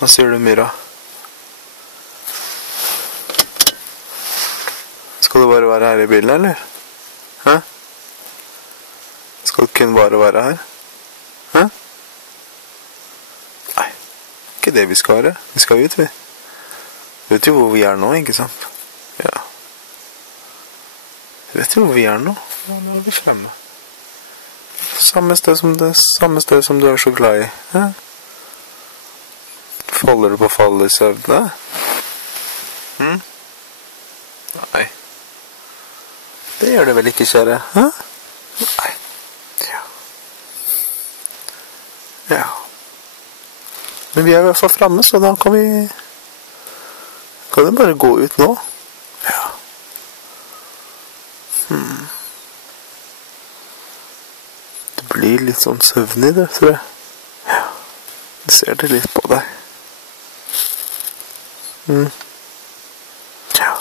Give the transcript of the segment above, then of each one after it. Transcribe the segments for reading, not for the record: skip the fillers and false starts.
Hva sier du, Myra? Skal du bare være her i bilen, eller? Hæ? Skal du kun bare være her? Hæ? Nei, ikke det vi skal være. Vi skal ut, vi. Du vet jo hvor vi er nå, ikke sant? Ja. Du vet jo hvor vi er nå. Ja, nå er vi fremme. Samme sted som du er så glad i. Hæ? Faller du på fall i søvne? Nei. Det gjør det vel ikke, kjære? Hæ? Nei. Ja. Ja. Men vi er i hvert fall fremme, så da kan vi... Kan vi bare gå ut nå? Ja. Du blir litt sånn søvnig, det, tror jeg. Ja. Jeg ser det litt på deg. Ja.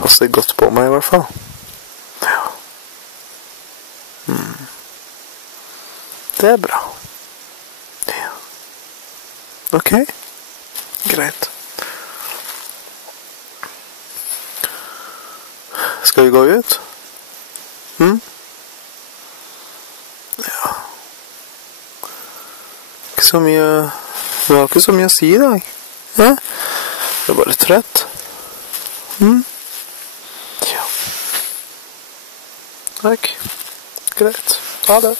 Passer godt på meg i hvert fall. Ja. Det er bra. Ja. Ok. Greit. Skal vi gå ut? Ja. Ikke så mye... Du har ikke så mye å si i dag. Ja? Du er bare trett. Ja. Takk. Greit. Ha det.